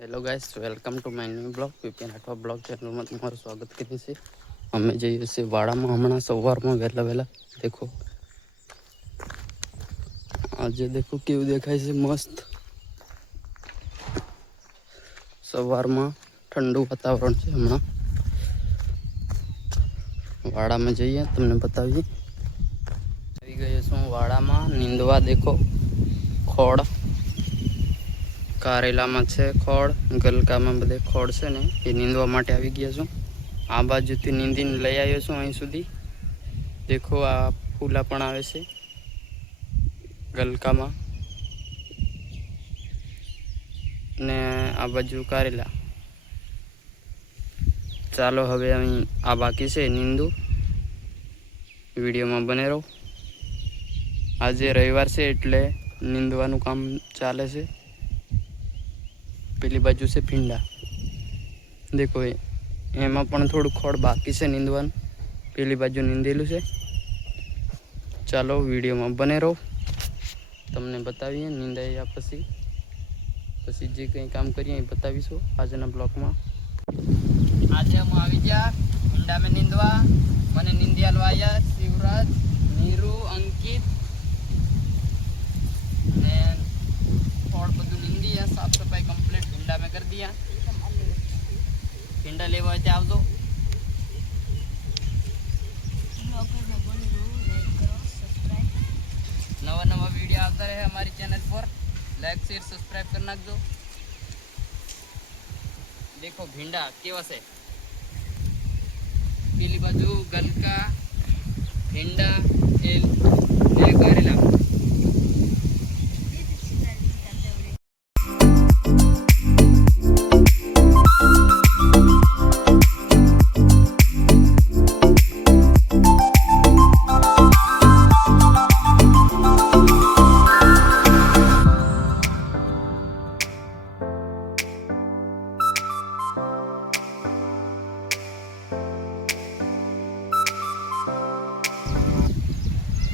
Hello guys, welcome to my new blog. PP Rathwa blog ચેનલમાં તમારું સ્વાગત કરીએ છીએ. અમે જઈએ છીએ વાડામાં હમણાં સવારમાં વહેલા દેખો આજે દેખો કેવું દેખાય છે, મસ્ત સવારમાં ઠંડુ વાતાવરણ છે. હમણાં વાડામાં જઈએ તમને બતાવીએ. આવી ગયો છું વાડામાં નીંદવા. દેખો ખોડ કારેલામાં છે, ખોડ ગલકામાં બધે ખોડ છે ને એ નીંદવા માટે આવી ગયા છું. આ બાજુથી નીંદીને લઈ આવ્યો છું અહીં સુધી. દેખો આ ફૂલા પણ આવે છે ગલકામાં ને આ બાજુ કારેલા. ચાલો હવે અહીં આ બાકી છે નીંદુ. વિડીયોમાં બને રહો. આજે રવિવાર છે એટલે નીંદવાનું કામ ચાલે છે. પેલી બાજુ છે ભીંડા. દેખો એમાં પણ થોડું ખોડ બાકી છે નીંદવાનું. પેલી બાજુ નીંદેલું છે. ચાલો વિડીયોમાં બને રહો, તમને બતાવીએ નીંદાયા પછી જે કંઈ કામ કરીએ એ બતાવીશું આજના બ્લોગમાં. આજે હું આવી ગયા ભીંડા મેં નીંદવા. મને નીંદિયાલ આવ્યા શિવરાજ, નીરુ, અંકિત ને થોડ બધું નીંદી साफ सफाई कंप्लीट भींडा में कर दिया. भींडा लेवा હોય ત્યાં આવજો. नवा वीडियो आता रहे हमारी चैनल पर. लाइक शेयर सब्सक्राइब कर नाखजो. देखो भींडा केवा से पीली बाजू गलका भींडा करेला.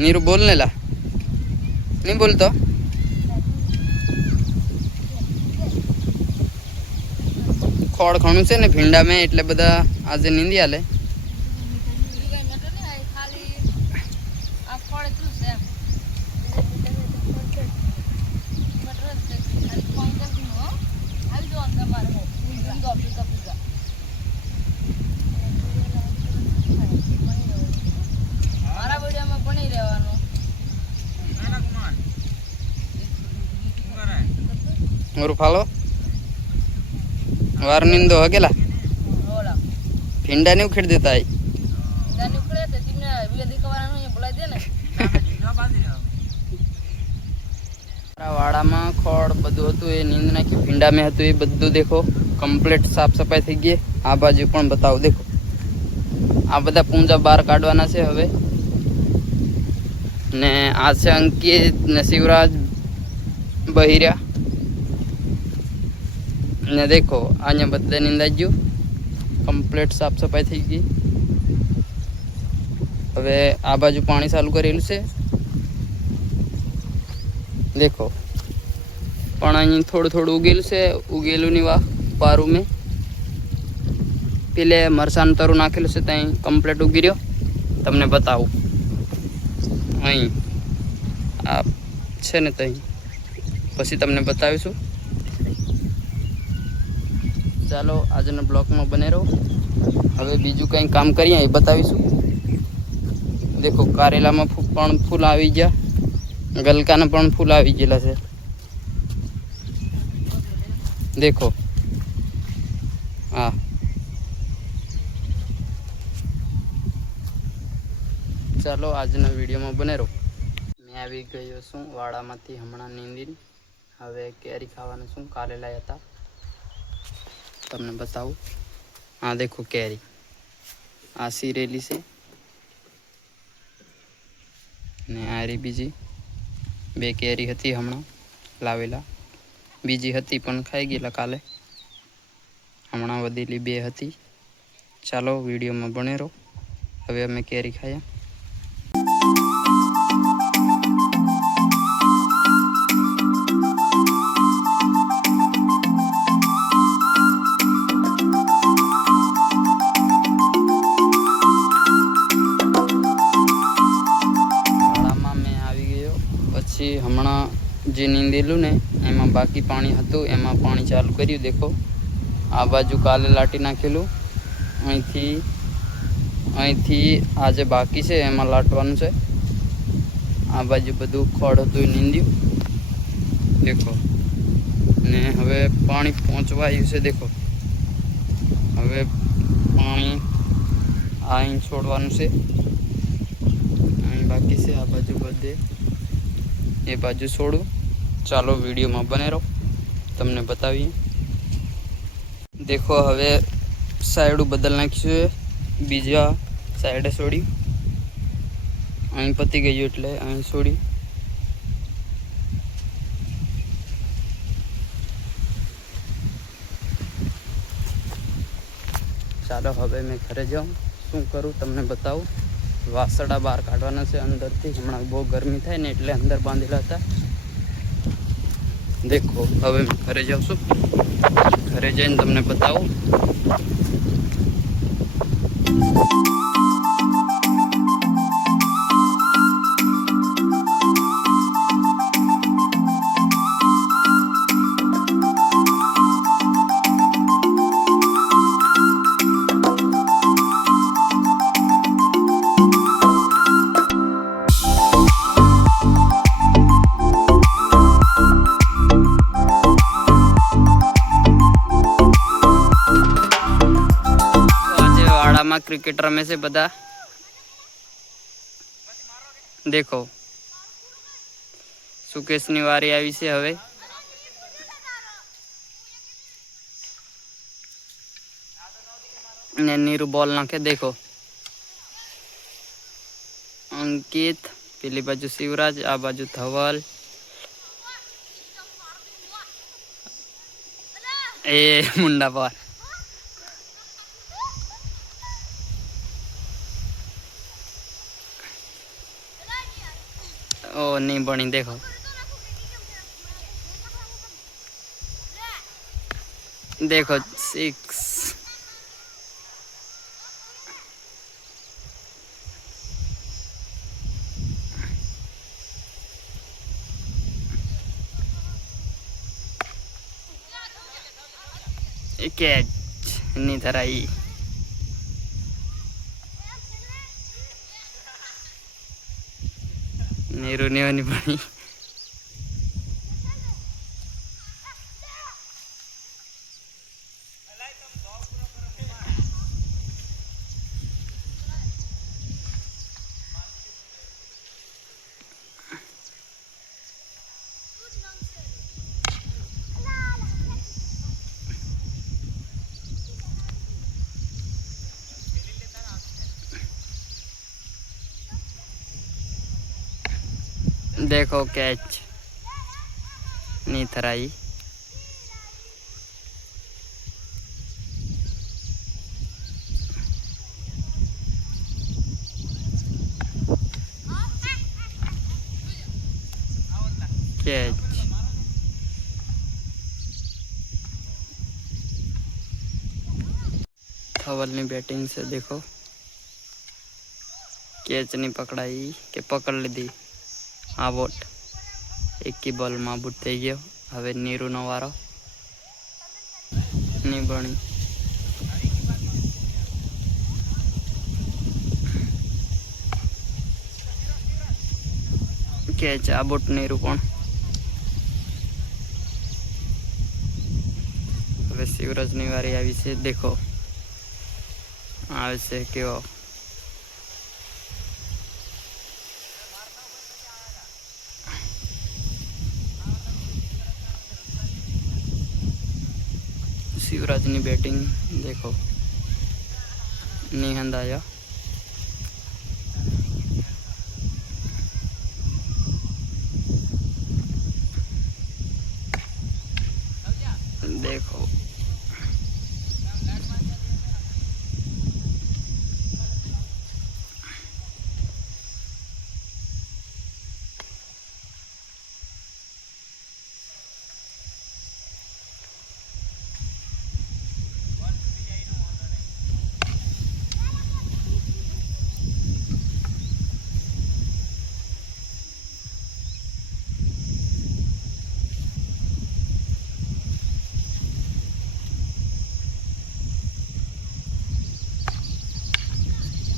नीरू बोलने ला नहीं बोलतो. ખોડ ઘણું છે ને ભીંડા મેં એટલે બધા આજે નીંદી આલે. मोरू फालो वार निंदो हगेला भींडा नहीं उखेड़ देता है. વાડામાં ખોડ બધું હતું એ નીંદ નાખ્યું. ભીંડા મેં હતું એ બધું દેખો કમ્પ્લીટ સાફ સફાઈ થઈ ગઈ. આ બાજુ પણ બતાવો. દેખો આ બધા પૂંજા બહાર કાઢવાના છે હવે. ને આ છે અંકિત ને શિવરાજ બહિર્યા ને દેખો અહીંયા બધા નીંદાઈ ગયું. કમ્પ્લીટ સાફ સફાઈ થઈ ગઈ. હવે આ બાજુ પાણી ચાલુ કરેલું છે. દેખો પણ અહીં થોડું ઉગેલું છે. ઉગેલું ની વાહ પારું મેં પેલે મરસાનું તરું નાખેલું છે ત્યાં કમ્પ્લીટ ઉગી રહ્યો. તમને બતાવું અહીં આ છે ને ત્યાં પછી તમને બતાવીશું. ચાલો આજના બ્લોગમાં બને રહો. હવે બીજું કંઈ કામ કરીએ એ બતાવીશું. દેખો કારેલામાં પણ ફૂલ આવી ગયા. ગલકાના પણ ફૂલ આવી ગયેલા છે. દેખો હા. ચાલો આજના વિડીયોમાં બને રહો. મેં આવી ગયો છું વાડામાંથી હમણાં નીંદીને. હવે કેરી ખાવાનું છું. કારેલા હતા તમને બતાવું. હા દેખો કેરી આ સિરેલી છે ને આ રી બીજી. બે કેરી હતી હમણાં લાવેલા. બીજી હતી પણ ખાઈ ગયેલા કાલે. હમણાં વધેલી બે હતી. ચાલો વિડીયોમાં બને રહો. હવે અમે કેરી ખાયા. નીંદેલું ને એમાં બાકી પાણી હતું, એમાં પાણી ચાલુ કર્યું. દેખો આ બાજુ કાલે લાટી નાખેલું, અહીંથી આજે બાકી છે એમાં લાટવાનું છે. આ બાજુ બધું ખડ હતું નીંદ્યું દેખો. ને હવે પાણી પહોંચવા આવ્યું છે. દેખો હવે પાણી અહીં છોડવાનું છે, અહીં બાકી છે. આ બાજુ બધે એ બાજુ છોડું. ચાલો વિડીયોમાં બને રહો, તમને બતાવીએ. દેખો હવે સાઈડ બદલ નાખ્યું છે, બીજા સાઈડે છોડ્યું. અહીં પતી ગયું એટલે અહીં છોડ્યું. ચાલો હવે મેં ઘરે જાઉં, શું કરું તમને બતાવું. વાસડા બહાર કાઢવાના છે અંદરથી. હમણાં બહુ ગરમી થાય ને એટલે અંદર બાંધેલા હતા. દેખો હવે મેં ઘરે જાઉં છું, ઘરે જઈને તમને બતાવું. क्रिकेट रमे से बता देखो सुकेश ની વારી આવી છે હવે. ને નીરુ બોલ નાખે. देखो अंकित પેલી બાજુ શિવરાજ, આ બાજુ ધવલ. એ મુંડા પર ओ नहीं बनी. देखो देखो 6 कैच नहीं धराई. नीरू ने नहीं बनी. देखो कैच नहीं थराई. कैच धवल ની बैटिंग से देखो कैच नहीं पकड़ाई के पकड़ लीधी. आउट. एक की बॉल में आउट થઈ ગયો. હવે નીરુ નો વારો. नहीं बनी. कैच आउट નીરુ પણ. હવે શિવરાજ ની વારી આવી છે. देखो આવે છે કેવો. शिवराज की बैटिंग देखो निहंद आया. देखो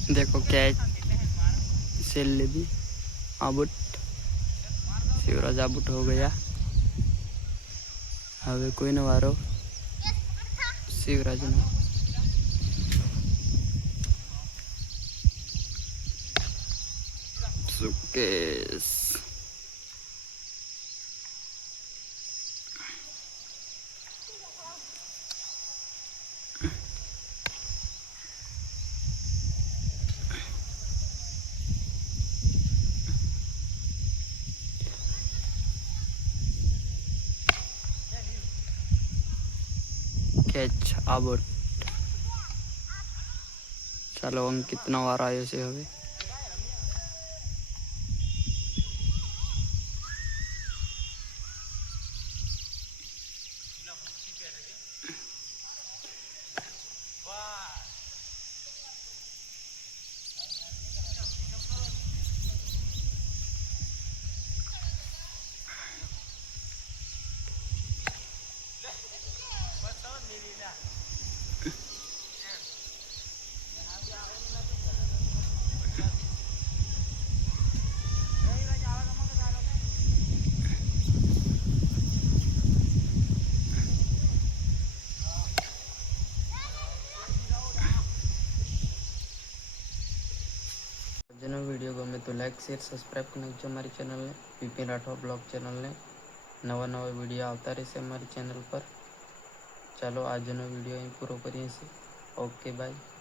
देखो कैच सेल ले दी आबुट शिवराज आबुट हो गया हवे कोई न वारो शिवराज नो सुकेश कैच आबुट चलो हम कितना वार आयो से हवे જેનો વિડીયો ગમે તો લાઈક શેર સબસ્ક્રાઈબ કરી નાખજો અમારી ચેનલને પીપી રાઠોડ બ્લોગ ચેનલને નવા વિડીયો આવતા રહેશે અમારી ચેનલ પર ચાલો આજનો વિડીયો અહીં પૂરો કરીએ છીએ ઓકે બાય